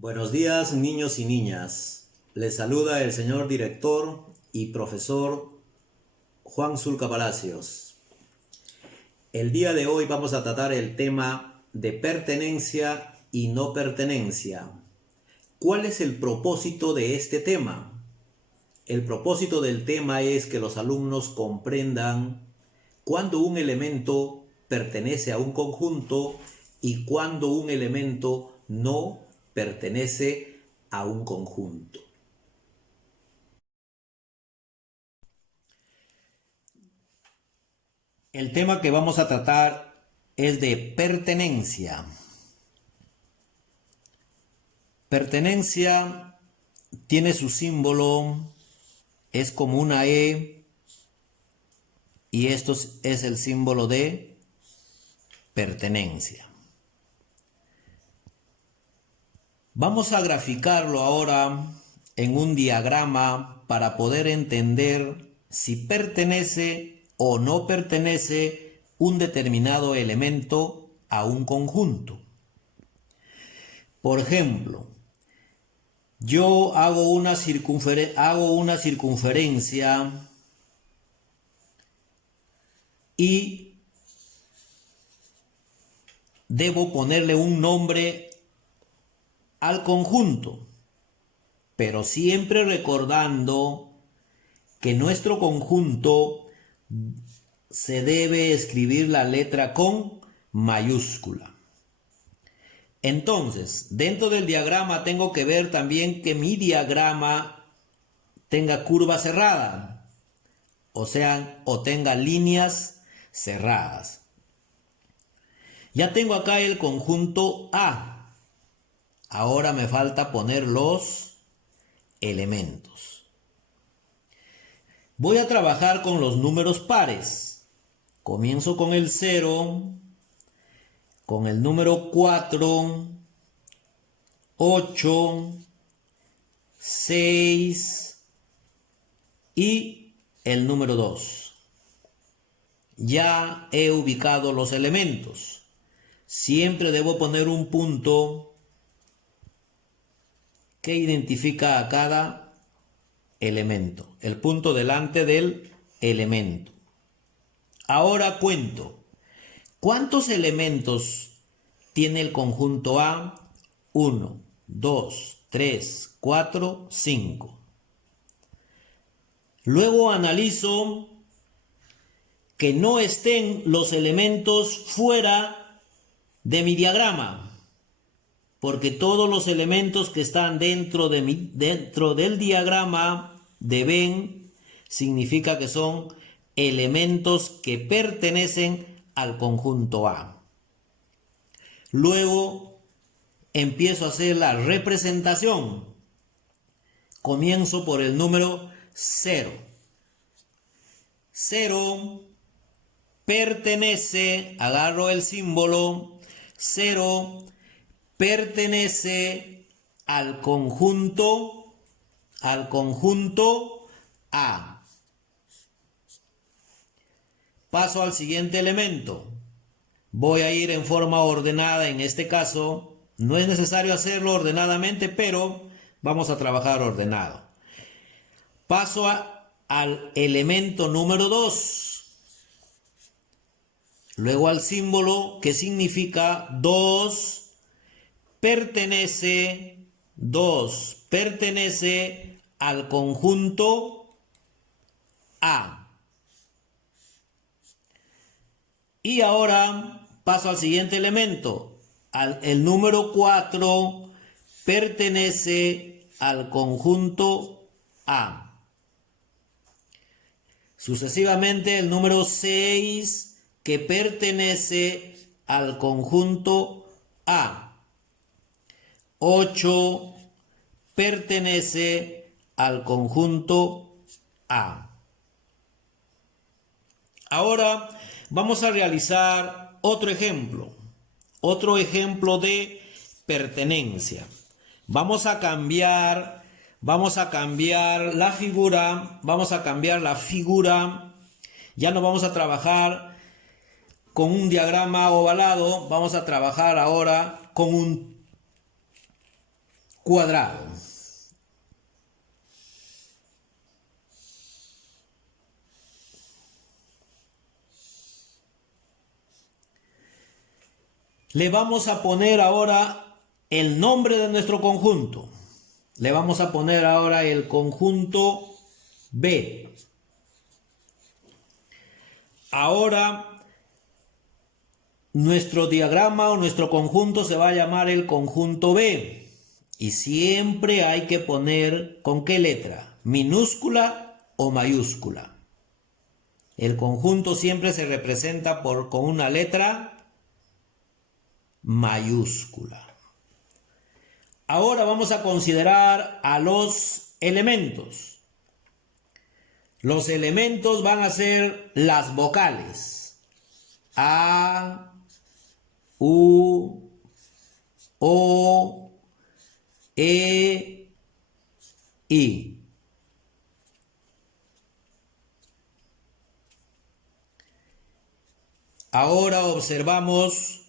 Buenos días, niños y niñas. Les saluda el señor director y profesor Juan Zulca Palacios. El día de hoy vamos a tratar el tema de pertenencia y no pertenencia. ¿Cuál es el propósito de este tema? El propósito del tema es que los alumnos comprendan cuándo un elemento pertenece a un conjunto y cuándo un elemento no pertenece a un conjunto. El tema que vamos a tratar es de pertenencia. Pertenencia tiene su símbolo, es como una E, y esto es el símbolo de pertenencia. Vamos a graficarlo ahora en un diagrama para poder entender si pertenece o no pertenece un determinado elemento a un conjunto. Por ejemplo, yo hago una circunferencia y debo ponerle un nombre al conjunto, pero siempre recordando que nuestro conjunto se debe escribir la letra con mayúscula. Entonces, dentro del diagrama tengo que ver también que mi diagrama tenga curva cerrada, o tenga líneas cerradas. Ya tengo acá el conjunto A. Ahora me falta poner los elementos. Voy a trabajar con los números pares. Comienzo con el 0, con el número 4, 8, 6 y el número 2. Ya he ubicado los elementos. Siempre debo poner un punto que identifica a cada elemento, el punto delante del elemento. Ahora cuento. ¿Cuántos elementos tiene el conjunto A? 1, 2, 3, 4, 5. Luego analizo que no estén los elementos fuera de mi diagrama, porque todos los elementos que están dentro del diagrama de Venn significa que son elementos que pertenecen al conjunto A. Luego empiezo a hacer la representación. Comienzo por el número 0. 0 pertenece, agarro el símbolo, 0 pertenece al conjunto A. Paso al siguiente elemento. Voy a ir en forma ordenada en este caso. No es necesario hacerlo ordenadamente, pero vamos a trabajar ordenado. Paso al elemento número 2. Luego al símbolo que significa 2. Pertenece al conjunto A. Y ahora paso al siguiente elemento. El número 4 pertenece al conjunto A. Sucesivamente el número 6 que pertenece al conjunto A. 8 pertenece al conjunto A. Ahora vamos a realizar otro ejemplo de pertenencia. Vamos a cambiar la figura, ya no vamos a trabajar con un diagrama ovalado, vamos a trabajar ahora con un cuadrado. Le vamos a poner ahora el nombre de nuestro conjunto. Le vamos a poner ahora el conjunto B. Ahora nuestro diagrama o nuestro conjunto se va a llamar el conjunto B. Y siempre hay que poner ¿con qué letra? ¿Minúscula o mayúscula? El conjunto siempre se representa con una letra mayúscula. Ahora vamos a considerar a los elementos. Los elementos van a ser las vocales. A, U, O, E, I. Ahora observamos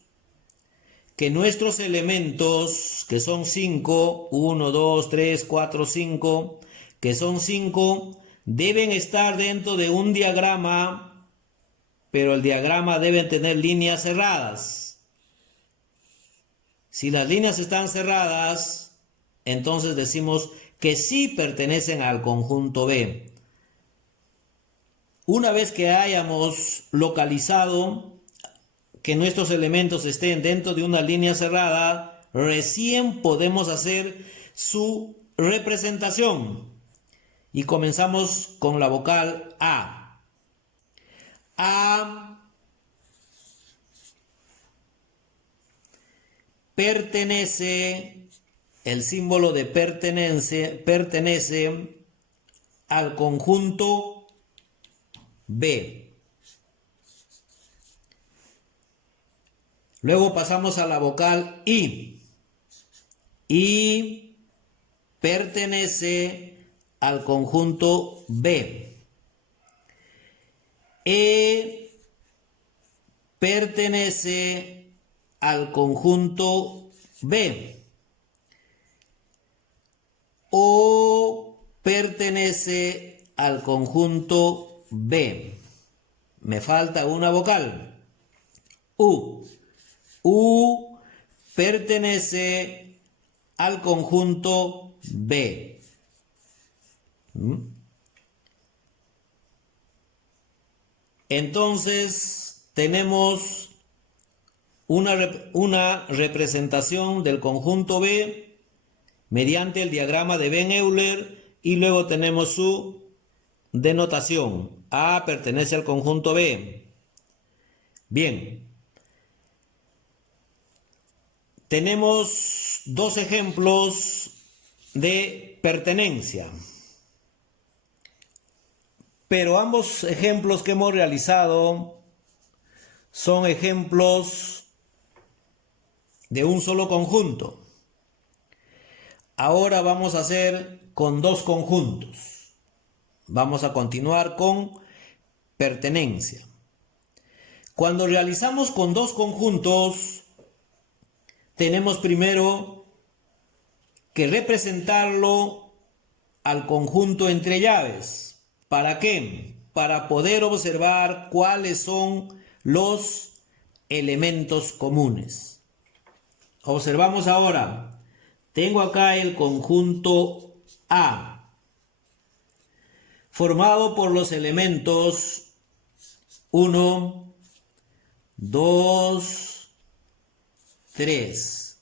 que nuestros elementos, que son 5, 1, 2, 3, 4, 5, que son 5, deben estar dentro de un diagrama, pero el diagrama debe tener líneas cerradas. Si las líneas están cerradas, entonces decimos que sí pertenecen al conjunto B. Una vez que hayamos localizado que nuestros elementos estén dentro de una línea cerrada, recién podemos hacer su representación. Y comenzamos con la vocal A. A pertenece, el símbolo de pertenece al conjunto B. Luego pasamos a la vocal I. I pertenece al conjunto B. E pertenece al conjunto B. O pertenece al conjunto B. Me falta una vocal. U. U pertenece al conjunto B. Entonces tenemos una representación del conjunto B mediante el diagrama de Venn-Euler y luego tenemos su denotación. A pertenece al conjunto B. Bien. Tenemos dos ejemplos de pertenencia, pero ambos ejemplos que hemos realizado son ejemplos de un solo conjunto. Ahora vamos a hacer con dos conjuntos. Vamos a continuar con pertenencia. Cuando realizamos con dos conjuntos, tenemos primero que representarlo al conjunto entre llaves. ¿Para qué? Para poder observar cuáles son los elementos comunes. Observamos ahora. Tengo acá el conjunto A, formado por los elementos 1, 2, 3,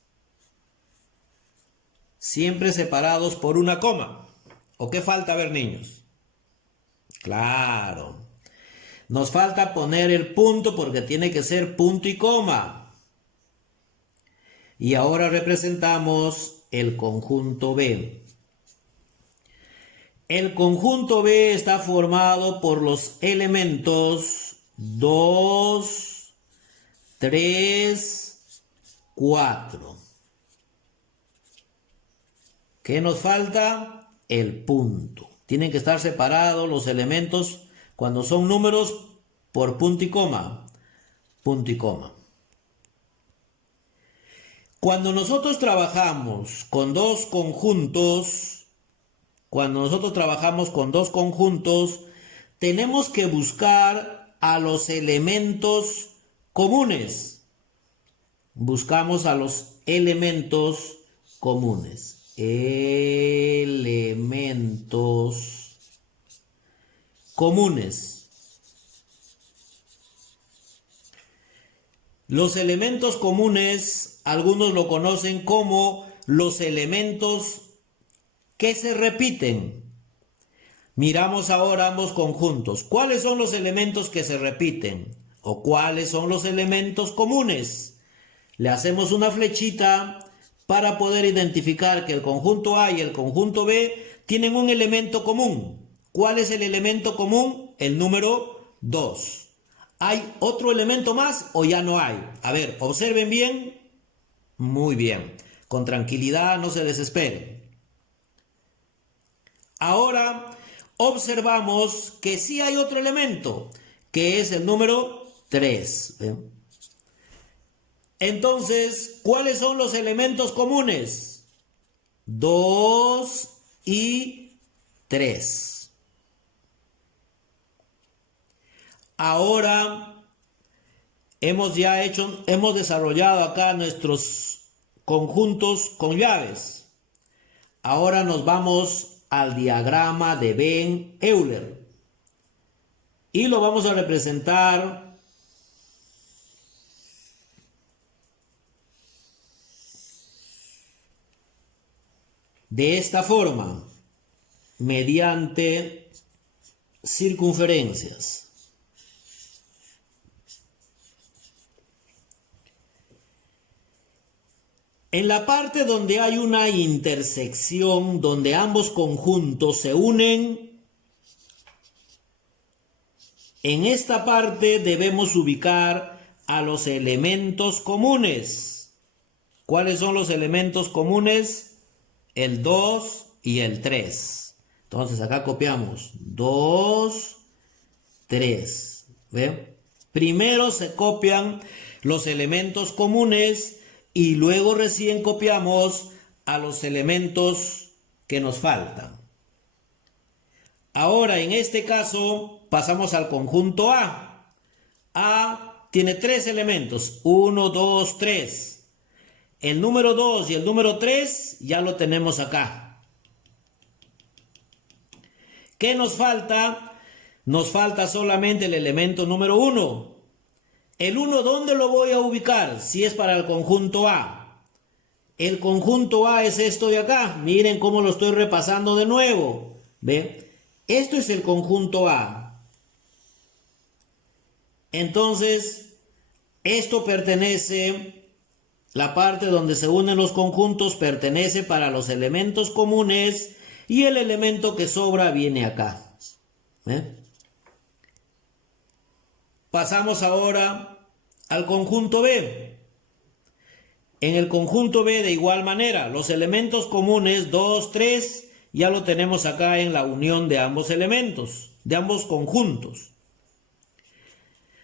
siempre separados por una coma. ¿O qué falta ver, niños? Claro, nos falta poner el punto porque tiene que ser punto y coma. Y ahora representamos el conjunto B. El conjunto B está formado por los elementos 2, 3, 4. ¿Qué nos falta? El punto. Tienen que estar separados los elementos cuando son números por punto y coma. Punto y coma. Cuando nosotros trabajamos con dos conjuntos, tenemos que buscar a los elementos comunes. Buscamos a los elementos comunes. Elementos comunes. Los elementos comunes, algunos lo conocen como los elementos que se repiten. Miramos ahora ambos conjuntos. ¿Cuáles son los elementos que se repiten? ¿O cuáles son los elementos comunes? Le hacemos una flechita para poder identificar que el conjunto A y el conjunto B tienen un elemento común. ¿Cuál es el elemento común? El número 2. ¿Hay otro elemento más o ya no hay? A ver, observen bien. Muy bien. Con tranquilidad, no se desesperen. Ahora observamos que sí hay otro elemento, que es el número 3. ¿Ven? Entonces, ¿cuáles son los elementos comunes? 2 y 3. Ahora hemos desarrollado acá nuestros conjuntos con llaves. Ahora nos vamos al diagrama de Venn-Euler y lo vamos a representar de esta forma, mediante circunferencias. En la parte donde hay una intersección, donde ambos conjuntos se unen, en esta parte debemos ubicar a los elementos comunes. ¿Cuáles son los elementos comunes? El 2 y el 3. Entonces acá copiamos 2, 3. ¿Ven? Primero se copian los elementos comunes y luego recién copiamos a los elementos que nos faltan. Ahora, en este caso, pasamos al conjunto A. A tiene 3 elementos, 1, 2, 3. El número 2 y el número 3 ya lo tenemos acá. ¿Qué nos falta? Nos falta solamente el elemento número 1. El 1, ¿dónde lo voy a ubicar? Si es para el conjunto A. El conjunto A es esto de acá. Miren cómo lo estoy repasando de nuevo. ¿Ven? Esto es el conjunto A. Entonces, esto pertenece, la parte donde se unen los conjuntos pertenece para los elementos comunes y el elemento que sobra viene acá. ¿Ven? Pasamos ahora al conjunto B. En el conjunto B de igual manera, los elementos comunes 2, 3, ya lo tenemos acá en la unión de ambos elementos, de ambos conjuntos.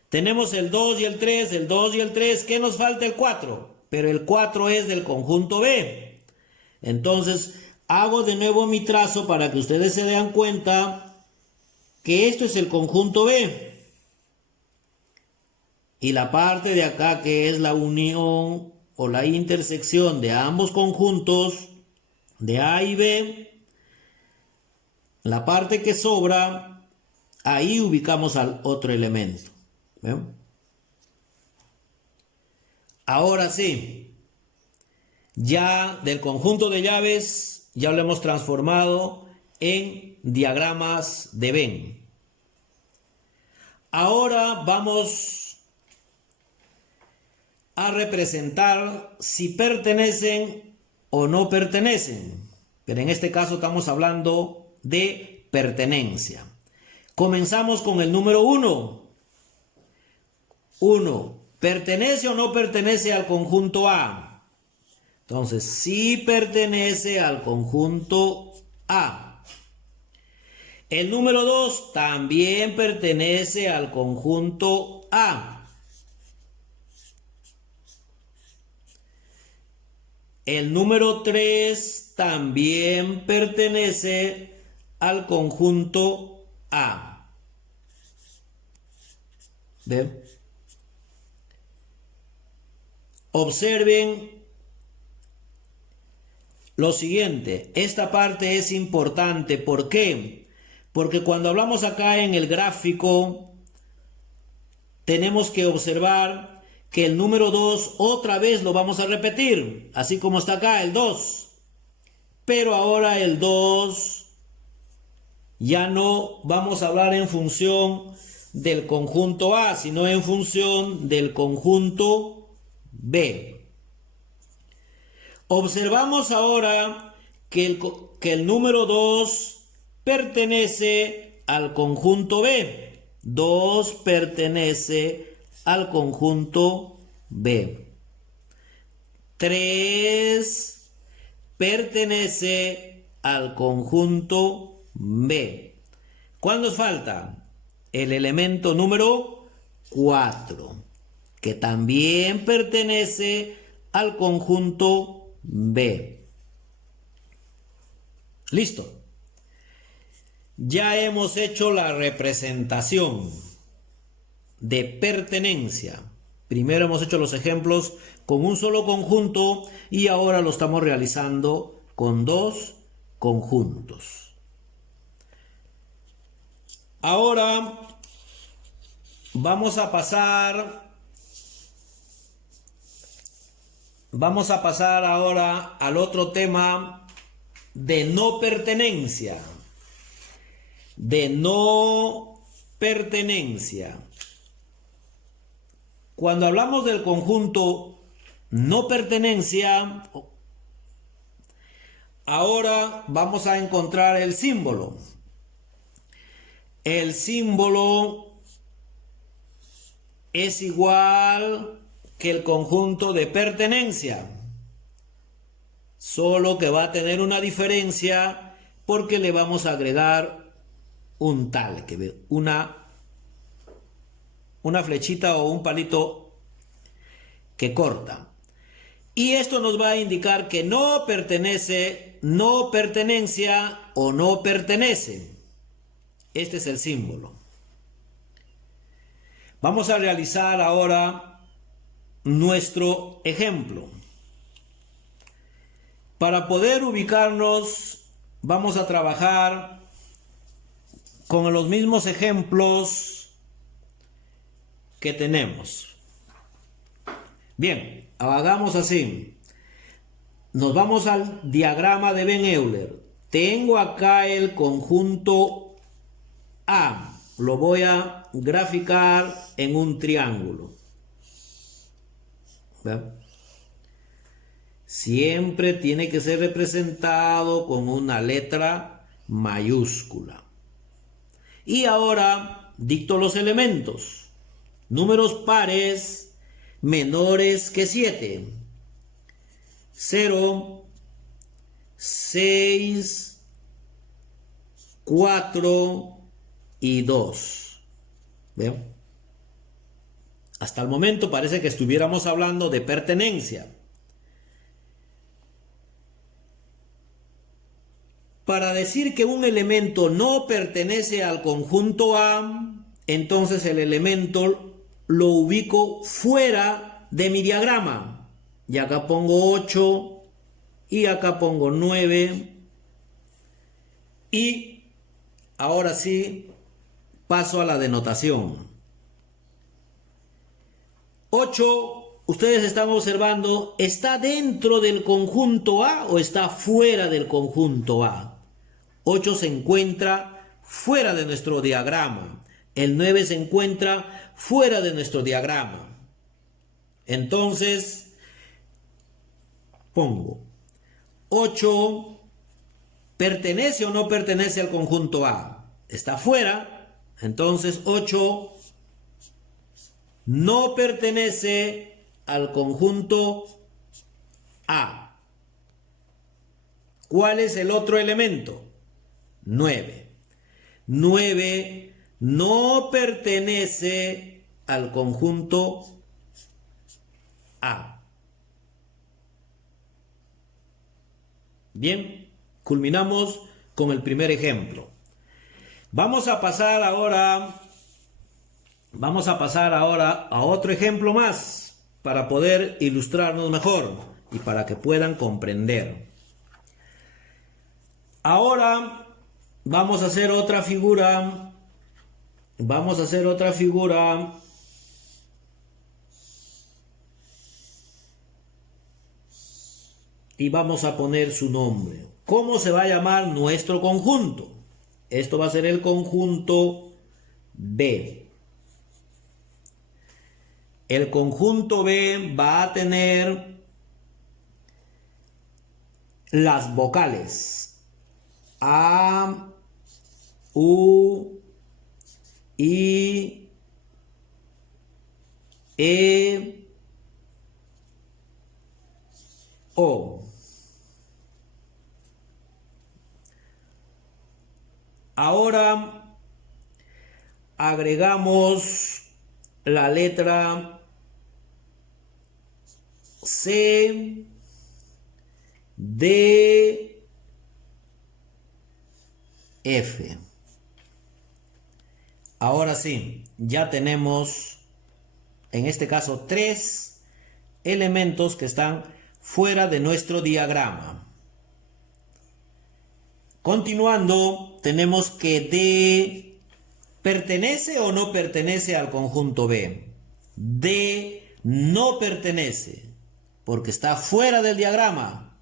Tenemos el 2 y el 3, el 2 y el 3, ¿qué nos falta? El 4, pero el 4 es del conjunto B. Entonces, hago de nuevo mi trazo para que ustedes se den cuenta que esto es el conjunto B. Y la parte de acá que es la unión o la intersección de ambos conjuntos de A y B, la parte que sobra, ahí ubicamos al otro elemento. ¿Ven? Ahora sí, ya del conjunto de llaves ya lo hemos transformado en diagramas de Venn. Ahora vamos a representar si pertenecen o no pertenecen. Pero en este caso estamos hablando de pertenencia. Comenzamos con el número 1. 1. ¿Pertenece o no pertenece al conjunto A? Entonces, sí pertenece al conjunto A. El número 2 también pertenece al conjunto A. El número 3 también pertenece al conjunto A. ¿Ven? Observen lo siguiente. Esta parte es importante. ¿Por qué? Porque cuando hablamos acá en el gráfico, tenemos que observar que el número 2 otra vez lo vamos a repetir, así como está acá el 2. Pero ahora el 2 ya no vamos a hablar en función del conjunto A, sino en función del conjunto B. Observamos ahora que el número 2 pertenece al conjunto B. 2 pertenece al conjunto B. 3 pertenece al conjunto B. ¿Cuál nos falta? El elemento número 4, que también pertenece al conjunto B. Listo. Ya hemos hecho la representación de pertenencia. Primero hemos hecho los ejemplos con un solo conjunto y ahora lo estamos realizando con dos conjuntos. Ahora vamos a pasar ahora al otro tema de no pertenencia. De no pertenencia. Cuando hablamos del conjunto no pertenencia, ahora vamos a encontrar el símbolo. El símbolo es igual que el conjunto de pertenencia, solo que va a tener una diferencia porque le vamos a agregar un tal, que ve una flechita o un palito que corta. Y esto nos va a indicar que no pertenece, no pertenencia o no pertenece. Este es el símbolo. Vamos a realizar ahora nuestro ejemplo. Para poder ubicarnos, vamos a trabajar con los mismos ejemplos que tenemos. Bien, hagamos así. Nos vamos al diagrama de Ben Euler. Tengo acá el conjunto A. Lo voy a graficar en un triángulo. ¿Ven? Siempre tiene que ser representado con una letra mayúscula. Y ahora dicto los elementos. Números pares menores que 7. 0, 6, 4 y 2. ¿Ven? Hasta el momento parece que estuviéramos hablando de pertenencia. Para decir que un elemento no pertenece al conjunto A, entonces el elemento lo ubico fuera de mi diagrama. Y acá pongo 8 y acá pongo 9. Y ahora sí paso a la denotación. 8, ustedes están observando, ¿está dentro del conjunto A o está fuera del conjunto A? 8 se encuentra fuera de nuestro diagrama. El 9 se encuentra fuera de nuestro diagrama. Entonces, pongo 8, ¿pertenece o no pertenece al conjunto A? Está fuera. Entonces 8 no pertenece al conjunto A. ¿Cuál es el otro elemento? 9. 9 no pertenece al conjunto A. Bien, culminamos con el primer ejemplo. Vamos a pasar ahora a otro ejemplo más para poder ilustrarnos mejor y para que puedan comprender. Ahora vamos a hacer otra figura. Y vamos a poner su nombre. ¿Cómo se va a llamar nuestro conjunto? Esto va a ser el conjunto B. El conjunto B va a tener las vocales A, U, I, E, O. Ahora agregamos la letra C, D, F. Ahora sí, ya tenemos en este caso 3 elementos que están fuera de nuestro diagrama. Continuando, tenemos que D pertenece o no pertenece al conjunto B. D no pertenece porque está fuera del diagrama.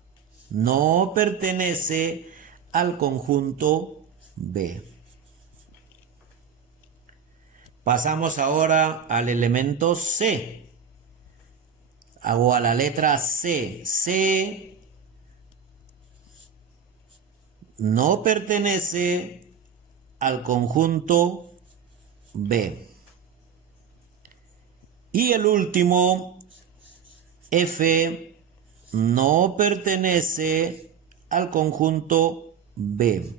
No pertenece al conjunto B. Pasamos ahora al elemento C. Hago a la letra C. C no pertenece al conjunto B. Y el último, F, no pertenece al conjunto B.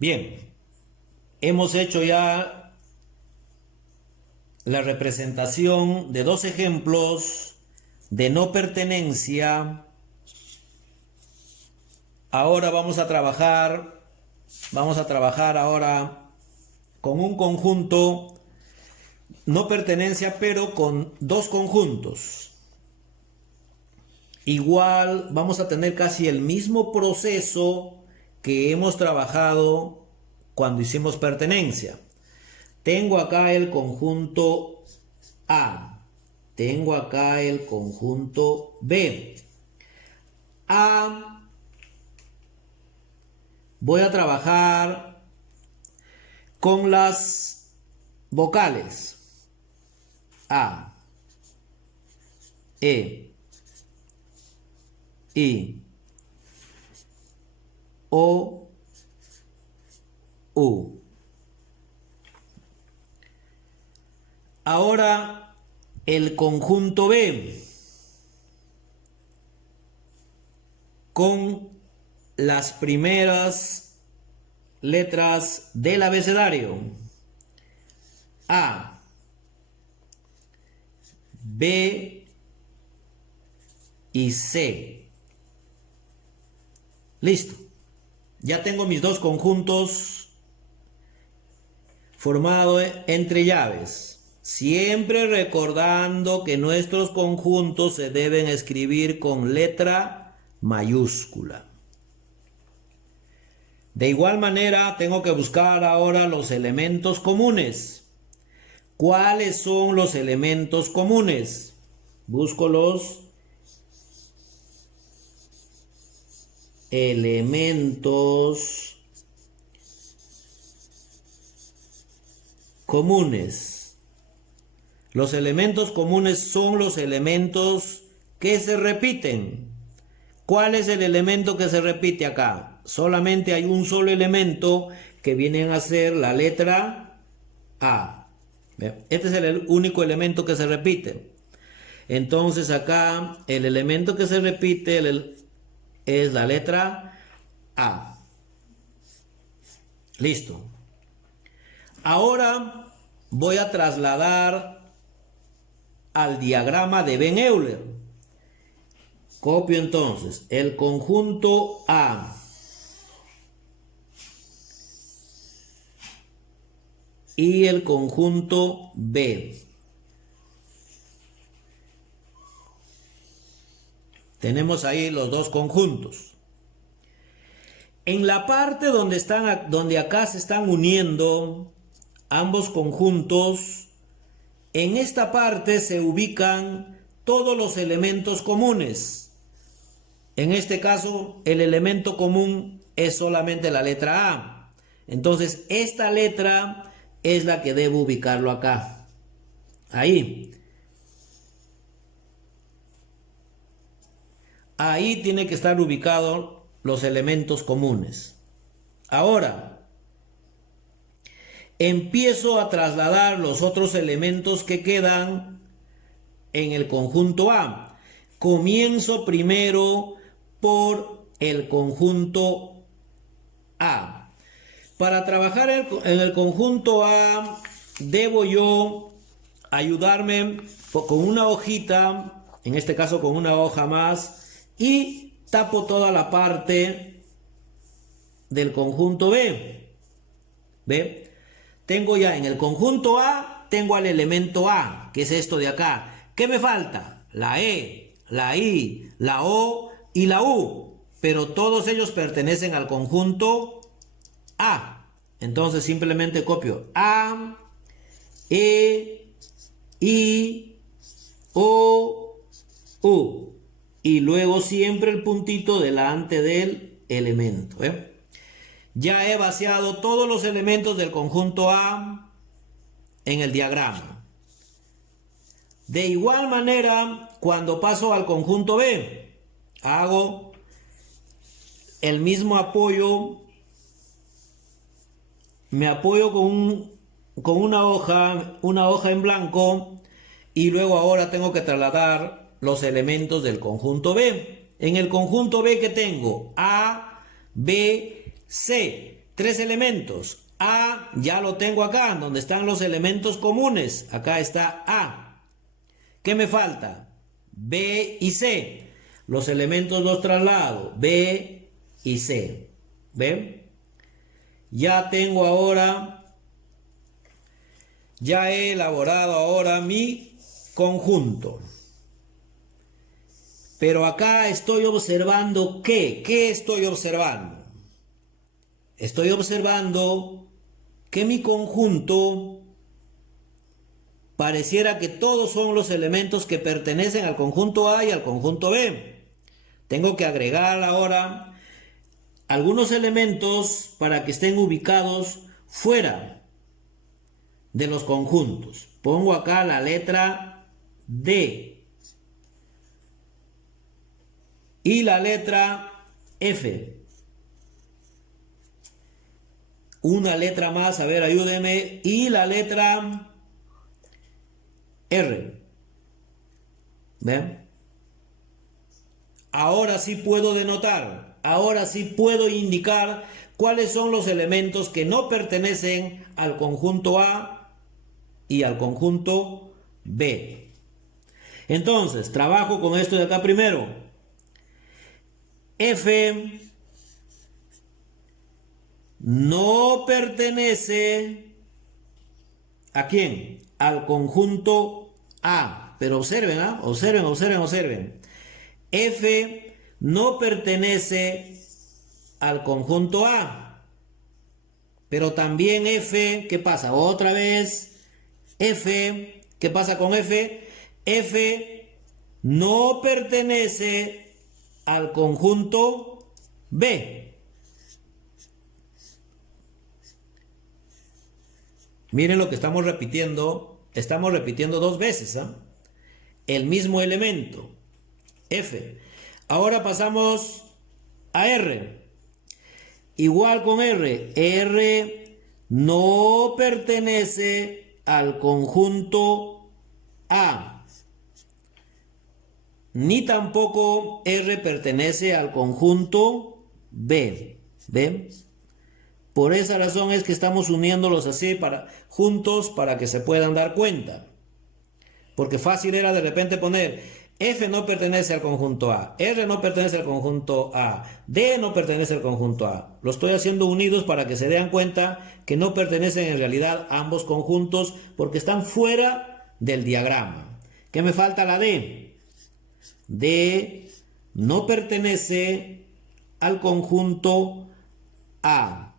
Bien, hemos hecho ya la representación de 2 ejemplos de no pertenencia. Ahora vamos a trabajar ahora con un conjunto no pertenencia, pero con 2 conjuntos. Igual vamos a tener casi el mismo proceso que hemos trabajado cuando hicimos pertenencia. Tengo acá el conjunto A. Tengo acá el conjunto B. A. Voy a trabajar con las vocales A, E, I, O, U. Ahora el conjunto B con las primeras letras del abecedario A, B y C. Listo. Ya tengo mis 2 conjuntos formados entre llaves. Siempre recordando que nuestros conjuntos se deben escribir con letra mayúscula. De igual manera, tengo que buscar ahora los elementos comunes. ¿Cuáles son los elementos comunes? Busco los elementos comunes. Los elementos comunes son los elementos que se repiten. ¿Cuál es el elemento que se repite acá? Solamente hay un solo elemento que viene a ser la letra A. Este es el único elemento que se repite. Entonces acá el elemento que se repite es la letra A. Listo. Ahora voy a trasladar al diagrama de Ben Euler. Copio entonces el conjunto A y el conjunto B. Tenemos ahí los dos conjuntos. En la parte donde acá se están uniendo ambos conjuntos, en esta parte se ubican todos los elementos comunes. En este caso, el elemento común es solamente la letra A. Entonces, esta letra es la que debo ubicarlo acá. Ahí. Ahí tiene que estar ubicado los elementos comunes. Ahora, empiezo a trasladar los otros elementos que quedan en el conjunto A. Comienzo primero por el conjunto A. Para trabajar en el conjunto A, debo yo ayudarme con una hojita, en este caso con una hoja más, y tapo toda la parte del conjunto B. ¿Ve? Tengo ya en el conjunto A, tengo al elemento A, que es esto de acá. ¿Qué me falta? La E, la I, la O y la U. Pero todos ellos pertenecen al conjunto A. Entonces simplemente copio A, E, I, O, U. Y luego siempre el puntito delante del elemento. Ya he vaciado todos los elementos del conjunto A en el diagrama. De igual manera, cuando paso al conjunto B, hago el mismo apoyo. Me apoyo con una hoja en blanco, y luego ahora tengo que trasladar los elementos del conjunto B. En el conjunto B, ¿qué tengo? A, B, C. 3 elementos. A ya lo tengo acá, donde están los elementos comunes. Acá está A. ¿Qué me falta? B y C. Los elementos los traslado. B y C. ¿Ven? Ya tengo ahora, ya he elaborado ahora mi conjunto. Pero acá estoy observando ¿qué? ¿Qué estoy observando? Estoy observando que mi conjunto pareciera que todos son los elementos que pertenecen al conjunto A y al conjunto B. Tengo que agregar ahora algunos elementos para que estén ubicados fuera de los conjuntos. Pongo acá la letra D y la letra F. Una letra más, a ver, ayúdenme. Y la letra R. ¿Ven? Ahora sí puedo denotar, ahora sí puedo indicar cuáles son los elementos que no pertenecen al conjunto A y al conjunto B. Entonces, trabajo con esto de acá primero. F no pertenece ¿a quién? Al conjunto A. Pero observen, observen. F no pertenece al conjunto A. Pero también F, ¿qué pasa? Otra vez, F, ¿qué pasa con F? F no pertenece al conjunto B. Miren lo que estamos repitiendo 2 veces, ¿eh? El mismo elemento, F. Ahora pasamos a R. Igual con R. R no pertenece al conjunto A. Ni tampoco R pertenece al conjunto B. ¿Ven? Por esa razón es que estamos uniéndolos así juntos para que se puedan dar cuenta. Porque fácil era de repente poner F no pertenece al conjunto A, R no pertenece al conjunto A, D no pertenece al conjunto A. Lo estoy haciendo unidos para que se den cuenta que no pertenecen en realidad ambos conjuntos porque están fuera del diagrama. ¿Qué me falta? La D. D no pertenece al conjunto A.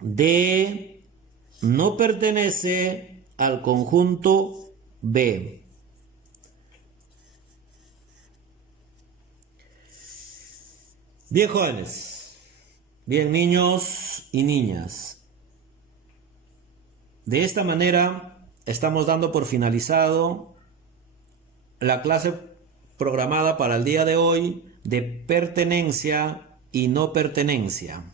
D no pertenece al conjunto B. Bien, jóvenes, bien, niños y niñas. De esta manera estamos dando por finalizado la clase programada para el día de hoy de pertenencia y no pertenencia.